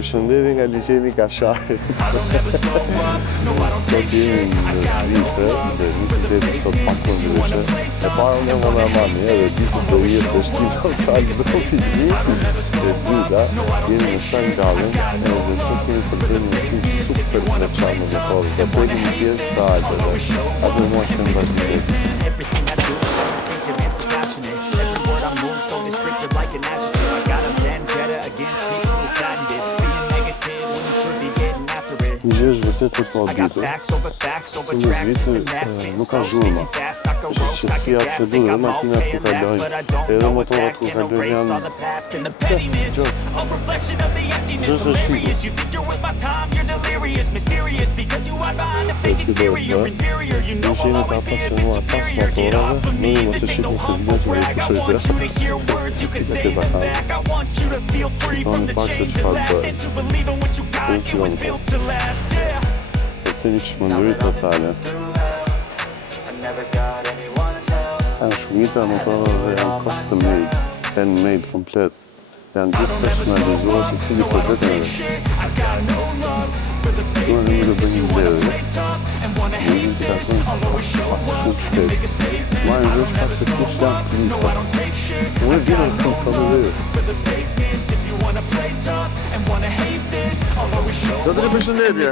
Përshëndetje nga liçeni Kasharit. Sot jemi në Zvicër dhe nisë sot pak të ndryshe. E para nga Monarmani edhe disë do jetë dështim total zotit mi. E dyta, jemi në St. Gallen edhe sot kemi përdojnë një film super në qamë dhe kodë. Dhe pojtë një pjesë të altëve. Atë mua që në bazilekës. Një është vërtet për të ditur, se në Zvicër nuk ka zhurma, shqetësia të du dhe makinat ku kalojnë, edhe motorat ku kalojnë janë gjërë është shikur. Dhe si do të në qenë ka apasionua pas motorave, në një mos e shqetin se dhjët me i pësërgjera, të të bakanë. Në një pak se që farë bërë. Të një shmëndërit totale. Janë shumica motorave janë custom made, handmade komplet. Janë gjithë personalizuar se cili për vetën e vetë. Duhet në të bëjnë një blerë. Një të kakon pak shumë qëtet. Marën vesh pak se kush janë nisa. Unë e vina të kënë sa më verë. Zotëri përshëndetje.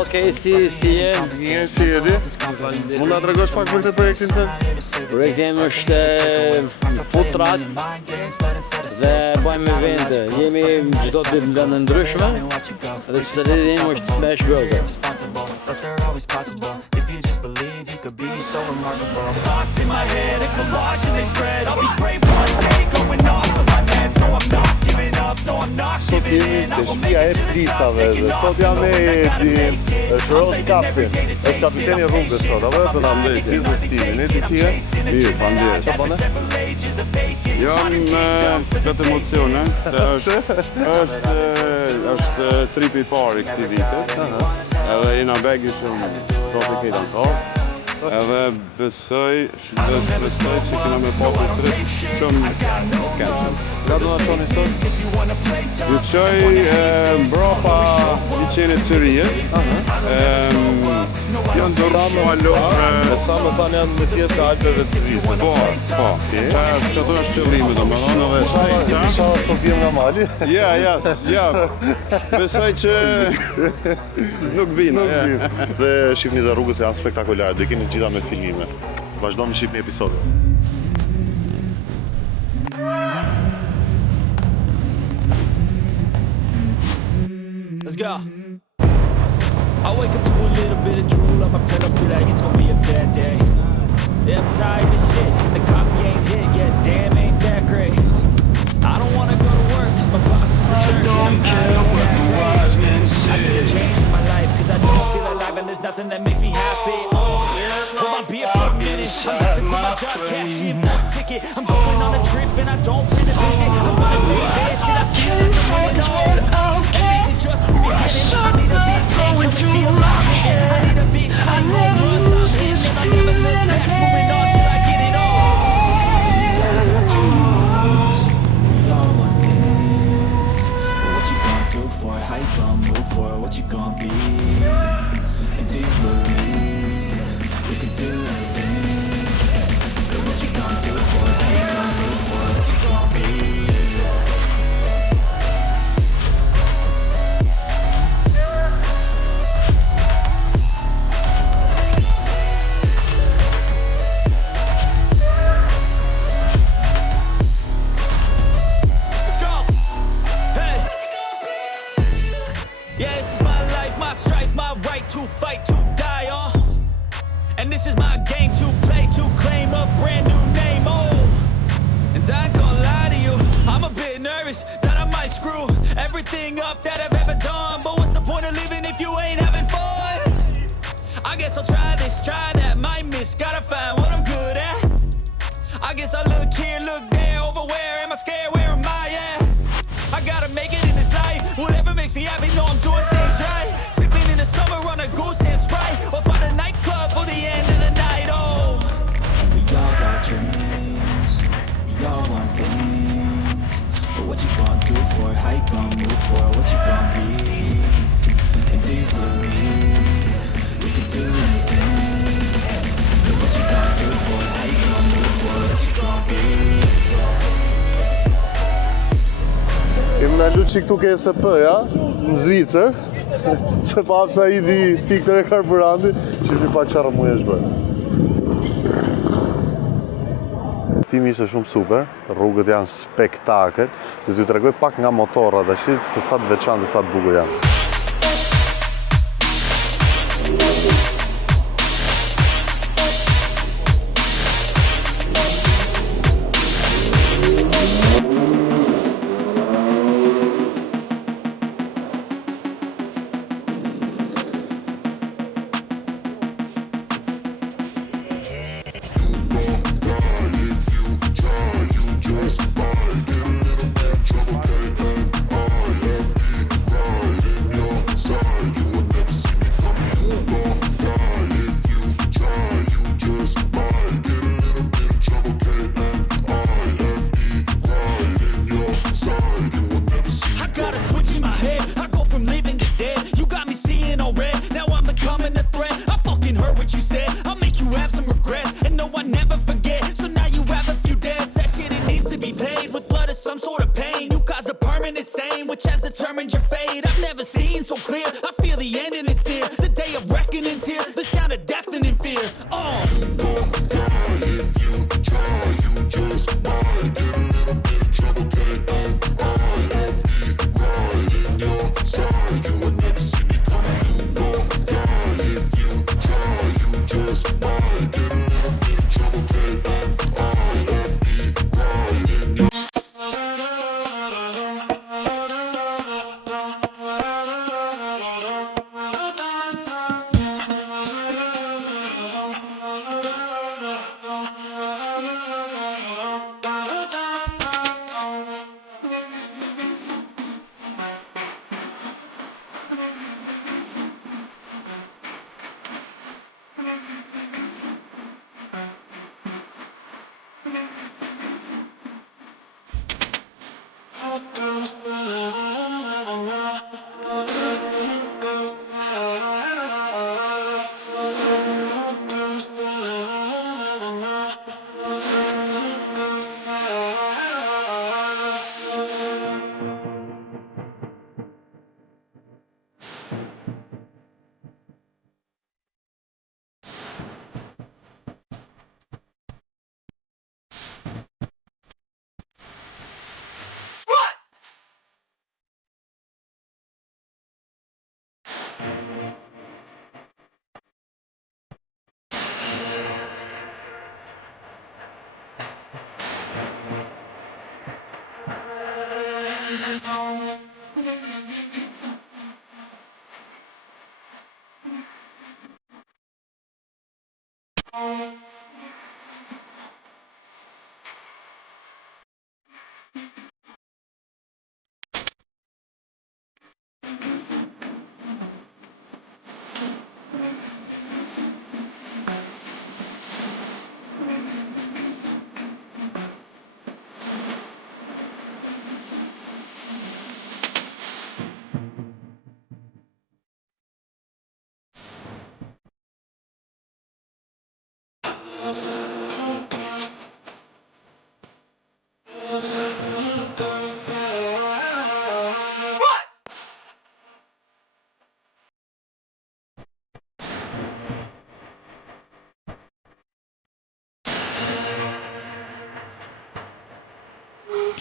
Okej, si je? Mirë, si jeti? Mund nga të regosh pak për të projektin të? Projektim është food truck dhe bëjmë evente. Jemi çdo ditë nga në ndryshme dhe specialiteti im është smash burger. Sot jemi të shtëpia e Plisave dhe sot jam me Edin, është Rose Kapin, është kapiteni rrugës sot, apo të na mbledh gjithë udhëtimin, e ti si je? Mirë, faleminderit. Çfarë bën? Jam këtë emocione, se është tripi i parë i këtij viti, edhe jena begi shumë profiketan top. Edhe besoj që kena me pasur trip shumë këndshëm. Nga do na thoni sot? Ju qoj mbrapa liçenit të Rijës. Janë dorë malore. Sa më thanë janë në tjetë të Alpeve të Zvicrës. Po. Që ato është qëllimi domethënë edhe Sa të vjen nga mali? Ja. Besoj që nuk vinë. Dhe shihni dhe rrugës janë spektakolare, dhe keni gjitha me filmime. Vazhdojmë shihni episodin. Let's go. I wake up to a little bit of drool on my pillow, feel like it's gonna be a bad day. Yeah, I'm tired of shit, and the coffee ain't hit yet, damn, ain't that great. I don't wanna go to work, cause my boss is a jerk, and I'm not even that great. I need a change in my life, cause I don't feel alive, and there's nothing that makes me happy. Hold my beer for a minute, I'm about to quit my job, cash in for a ticket. I'm going on a trip, and I don't plan to visit. I'm gonna stay there till I feel like I'm moving on. And this is just the beginning, I need a big change, help me feel like living. I need a big high home runs, I'm hitting, and I never look back, moving on till I get it all. And we all got dreams, we all want things, but what you gonna do for it, how you gonna move for it, what you gonna be, and do you believe you can do anything, but what you gonna do for it, how you gonna move for it, what you gonna be. To fight, to die on. And this is my game to play, to claim a brand new name, oh. And I ain't gonna lie to you, I'm a bit nervous that I might screw everything up that I've ever done. But what's the point of living if you ain't having fun? I guess I'll try this, try that, might miss, gotta find what I'm good at. I guess I look here, look there, over where am I scared, where am I at? I gotta make it in this life, whatever makes me happy, know I'm doing things right. Sipping in the summer on a goose and Sprite, or find a nightclub for the end of the night, oh. And we all got dreams, we all want things, but what you gonna do for it, how you gonna move for? What you gon' be? And do you believe we could do anything? And what you gon' do for it? How you gon' move for it? What you gon' be? Kemi na luqi këtu ke SP-ja, në Zvicër, se pa pësa i di pikë të karburanti, që një pa qarë mu e shbërë. Timi ishte shumë super, rrugët janë spektakel, dhe t'ju tregoj pak nga motorrat tash se sa të veçantë dhe sa të bukur janë. Which has determined your fate. I've never seen so clear. I feel the end and it's near. The day of reckoning's here. The sound of deafening fear. You gon' die if you try. You just might get a little bit of trouble. K-N-I-F-E right in your side. You would never see me coming. You gon' die if you try. You just might get a little bit of trouble. K-N-I-F-E right in your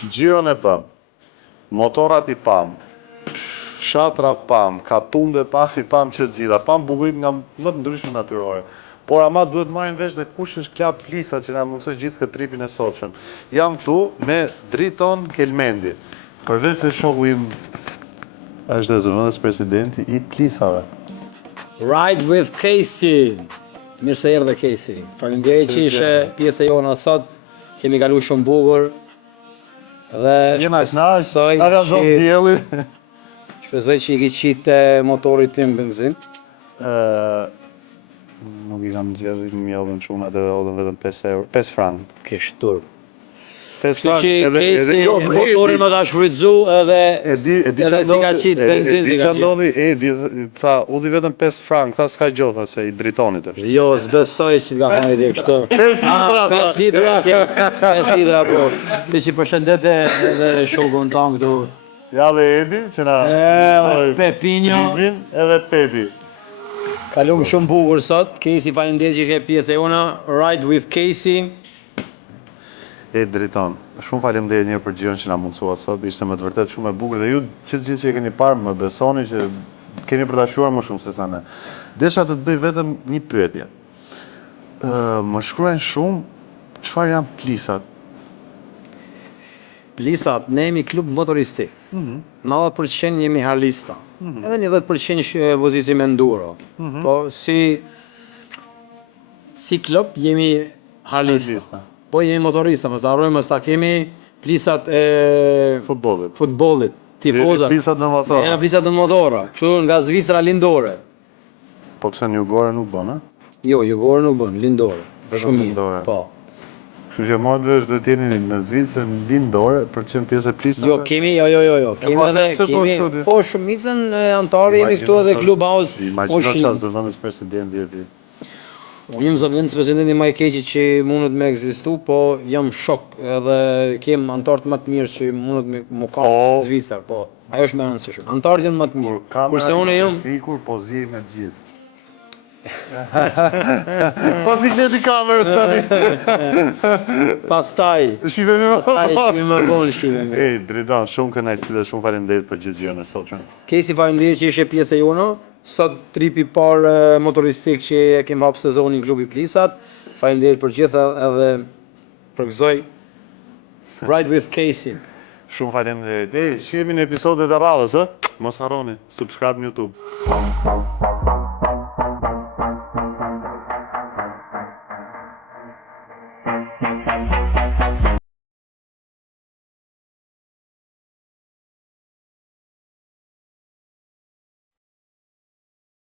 Gjiron e pëm, motorat I pëm, shatra pëm, katunde pëm, I pëm që gjitha, pëm bukurit nga më të ndryshme natyrore. Por ama duhet marrin vesh dhe kush është klap Plisa që na mundsoj gjithë këtë tripin e sotshëm. Jam këtu me Driton Kelmendi. Përveç se shoku im është dhe zëvendës presidenti I Plisave. Ride with Casey. Mirë se erdhe Casey. Faleminderit që ishe pjesë e jona sot. Kemi kaluar shumë bukur. Dhe Jena kënaq, aga zot dielli. Shpresoj që I ke qitë motorit tim benzin. Nuk I kam nxjerrë mjellën çunat edhe odën vetëm 5 euro, 5 frank. Ke shtur. Që Casey motorin më ka shfrytzu edhe edhe si ka qitë benzin si ka qitë. ndodhi, tha, udhi vetëm 5 frank, tha s'ka gjo, tha se i dritonit është. Jo, s'besoj që t'ka thonë ide kështu. 5 litra, po. Si që përshëndete edhe shokun tanë këtu. Ja dhe Edi, që na... Pepinjo. Edhe Pepi. Kalum shumë bukur sot. Casey, faleminderit që ishe pjesë e jona. Ride with Casey. E driton. Shumë faleminderit një për gjiron që na mundsuat sot. Ishte me të vërtet shumë e bukur dhe ju që gjithë që e keni parë më besoni që keni për ta shuar më shumë se sa ne. Desha të bëj vetëm një pyetje. Më shkruajnë shumë çfarë janë plisat. Plisat, ne jemi klub motoristik. 90% jemi harlista. Edhe një 10% që vozisim enduro. Po si klub jemi harlista. Po jemi motorista, mos harrojmë se kemi plisat e futbollit, tifozat. Plisat në motor. Janë plisat në motora, kështu nga Zvicra lindore. Po pse në Jugore nuk bën, a? Jo, Jugore nuk bën, lindore. Shumë lindore. mirë. Po. Kështu që modresh do t'jeni në Zvicër lindore për të qenë pjesë e plisave. Jo, kemi, jo. Kemi edhe, po shumicën e antarëve jemi këtu edhe Clubhouse. Imagjino çfarë zëvendës presidenti e ti. Unë jam zëvendës presidenti më i keqi që mundet me ekzistu, po jam shok edhe kem antarët më të mirë që mundet me ka në Zvicër, po. Ajo është më e rëndësishme. Antarët janë më të mirë. Kurse unë jam ikur po zi me të gjithë. Po sikleti kamerës tani. pastaj Shihemi më vonë shihemi. Ej, Dridan, shumë kënaqësi dhe shumë faleminderit për gjithë gjërat e sotshme. Casey, faleminderit që ishe pjesë e jona. Sot tripi i parë motoristik që e kemi hap sezonin klubi Plisat. Faleminderit për gjithë edhe përgëzoj Ride with Casey. Shumë faleminderit. Ej, shihemi në episodet e radhës, ë? Mos harroni, subscribe në YouTube.